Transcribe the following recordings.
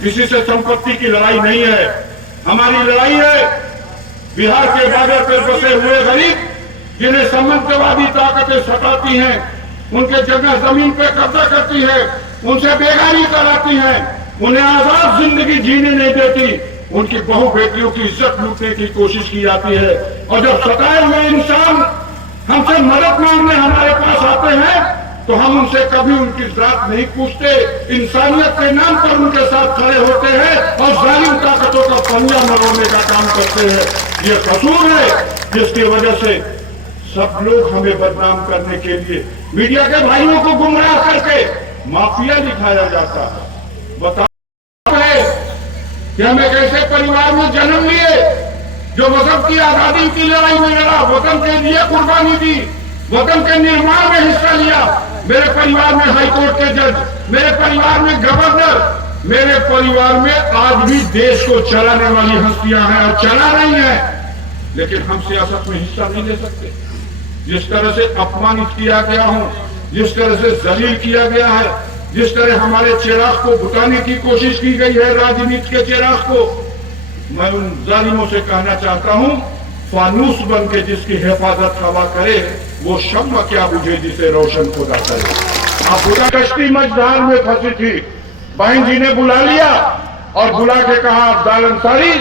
किसी से संपत्ति की लड़ाई नहीं है। हमारी लड़ाई है बिहार के बॉर्डर पर बसे हुए गरीब जिन्हें सामंतवादी ताकतें सताती हैं, उनके जगह जमीन पर कब्जा करती है, उनसे बेगारी कराती है, उन्हें आजाद जिंदगी जीने नहीं देती, उनकी बहु बेटियों की इज्जत लूटने की कोशिश की जाती है। और जब सताए हुए इंसान हमसे मदद मांगने हमारे पास आते हैं तो हम उनसे कभी उनकी जात नहीं पूछते, इंसानियत के नाम पर उनके साथ खड़े होते हैं और जालिम ताकतों का पंजा मरोड़ने का काम करते हैं। ये कसूर है जिसकी वजह से सब लोग हमें बदनाम करने के लिए मीडिया के भाइयों को गुमराह करके माफिया दिखाया जाता है। बताओ है कि हम एक ऐसे परिवार में जन्म लिए जो वतन की आजादी की लड़ाई में लड़ा, वतन के लिए कुर्बानी दी, वतन के निर्माण में हिस्सा लिया। मेरे परिवार में हाईकोर्ट के जज, मेरे परिवार में गवर्नर, मेरे परिवार में आज भी देश को चलाने वाली हस्तियां हैं और चला रही हैं, लेकिन हम सियासत में हिस्सा नहीं ले सकते। जिस तरह से अपमानित किया गया हूं, जिस तरह से जलील किया गया है, जिस तरह हमारे चिराग को बुताने की कोशिश की गई है, राजनीति के चिराग को, मैं उन जालिमों से कहना चाहता हूं, फानूस बन के जिसकी हिफाजत हवा करे वो शम्मा क्या बुझे जिसे रोशन खुदा करे। आप बुला कश्ती मझधार में फंसी थी, बहन जी ने बुला लिया और बुला के कहा अफजाल अंसारी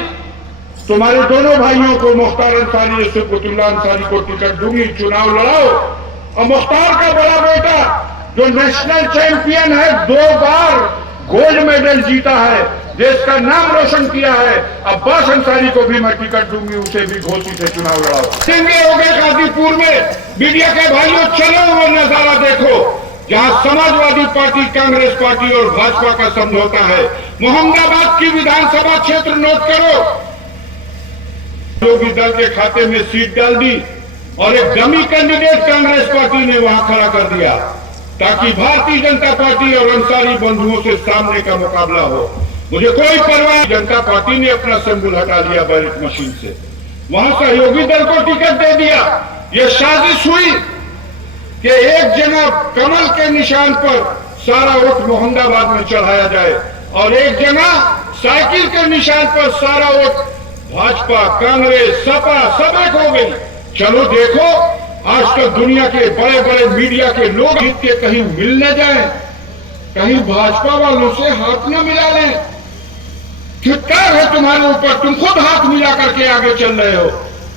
तुम्हारे दोनों भाइयों को, मुख्तार अंसारी और सिफतुल्लाह अंसारी को टिकट दूंगी, चुनाव लड़ाओ। और मुख्तार का बड़ा बेटा जो नेशनल चैंपियन है, 2 बार गोल्ड मेडल जीता है, देश का नाम रोशन किया है, अब्बास अंसारी को भी मैं टिकट दूंगी, उसे भी घोसी से चुनाव लड़ाओ। सिंगे हो गए गाजीपुर में, मीडिया के भाइयों चलो वो नजारा देखो जहां समाजवादी पार्टी, कांग्रेस पार्टी और भाजपा का समझौता है। मोहम्मदाबाद की विधानसभा क्षेत्र नोट करो, योगी दल के खाते में सीट डाल दी और एक डमी कैंडिडेट कांग्रेस पार्टी ने वहां खड़ा कर दिया ताकि भारतीय जनता पार्टी और अंसारी बंधुओं से सामने का मुकाबला हो। मुझे कोई परवाह, जनता पार्टी ने अपना सिंबल हटा लिया बैलेट मशीन से, वहां सहयोगी दल को टिकट दे दिया। यह साजिश हुई कि एक जगह कमल के निशान पर सारा वोट मोहम्मदाबाद में चढ़ाया जाए और एक जगह साइकिल के निशान पर सारा वोट भाजपा, कांग्रेस, सपा सब एक हो गई। चलो देखो आज तक दुनिया के बड़े बड़े मीडिया के लोग जीत के कहीं मिल न जाए, कहीं भाजपा वालों से हाथ न मिला लें। धिक्कार है तुम्हारे ऊपर, तुम खुद हाथ मिला करके आगे चल रहे हो।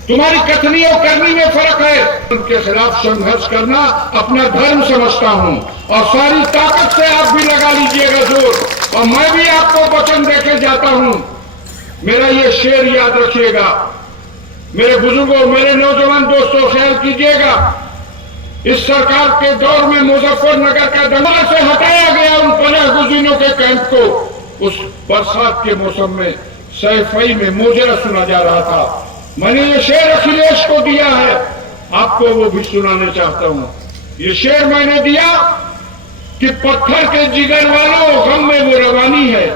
तुम्हारी कथनी और करनी में फर्क है। उनके खिलाफ संघर्ष करना अपना धर्म समझता हूं और सारी ताकत से आप भी लगा लीजिएगा जोर, और मैं भी आपको वचन देके जाता हूं। मेरा ये शेर याद रखिएगा, मेरे बुजुर्गों, मेरे नौजवान दोस्तों, ख्याल कीजिएगा, इस सरकार के दौर में मुजफ्फरनगर का दंगा से हटाया गया उन 50 गुजीनों के कैंप को उस बरसात के मौसम में सैफई में मोजरा सुना जा रहा था। मैंने ये शेर अखिलेश को दिया है, आपको वो भी सुनाना चाहता हूं। ये शेर मैंने दिया कि पत्थर के जिगर वालों, गम में वो रवानी है,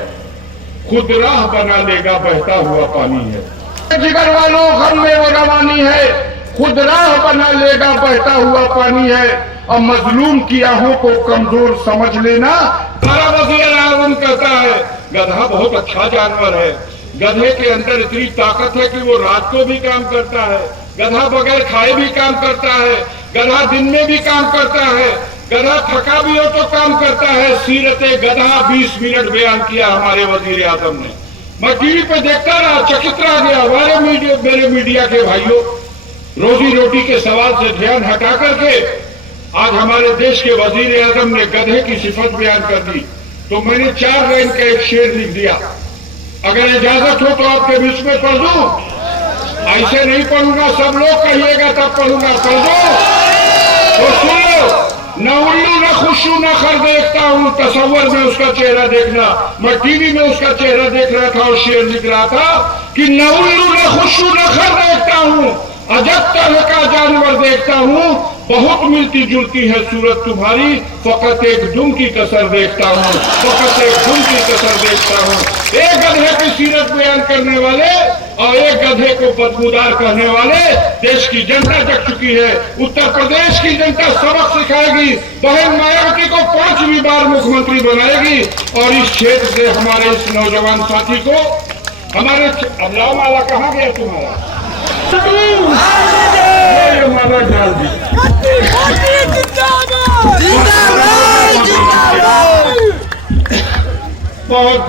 खुद राह बना लेगा बहता हुआ पानी है। जिगर वालों, गम में वो रवानी है, खुद राह बना लेगा बहता हुआ पानी है, और मजलूम की आहों को कमजोर समझ लेना। सारा वज़ीर आज़म कहता है गधा बहुत अच्छा जानवर है, गधे के अंदर इतनी ताकत है कि वो रात को भी काम करता है, गधा बगैर खाए भी काम करता है, गधा दिन में भी काम करता है, गधा थका भी हो तो काम करता है। सीरते गधा 20 मिनट बयान किया हमारे वज़ीर आज़म ने। मैं टीवी पे देखता रहा, चकित रह गया। मेरे मीडिया के भाइयों, रोजी रोटी के सवाल से ध्यान हटा करके आज हमारे देश के वज़ीर आज़म ने गधे की सिफत बयान कर दी, तो मैंने 4 लाइन का एक शेर लिख दिया। अगर इजाजत हो तो आपके बीच में पढ़ दूं? ऐसे नहीं पढ़ूंगा, सब लोग कहिएगा तब पढ़ूंगा। पढ़ दो तो सुन लो। न उल्लू न खुशू न खर देखता हूं, तस्वर में उसका चेहरा देखना। मैं टीवी में उसका चेहरा देख रहा था और शेर लिख रहा था कि न उल्लू न खुशू न खर देखता हूं, अजब तरह का जानवर देखता हूं, बहुत मिलती जुलती है सूरत तुम्हारी, फकत एक दुम की कसर देखता हूं, फकत एक दुम की कसर देखता हूं। एक गधे की सीरत बयान करने वाले और एक गधे को बदबूदार कहने वाले देश की जनता जग चुकी है। उत्तर प्रदेश की जनता सबक सिखाएगी, बहन मायावती को 5वीं बार मुख्यमंत्री बनाएगी और इस क्षेत्र से हमारे इस नौजवान साथी को हमारे अल्लाह वाला कहाँ गया तुम्हारा माला डाल दी। बहुत बहुत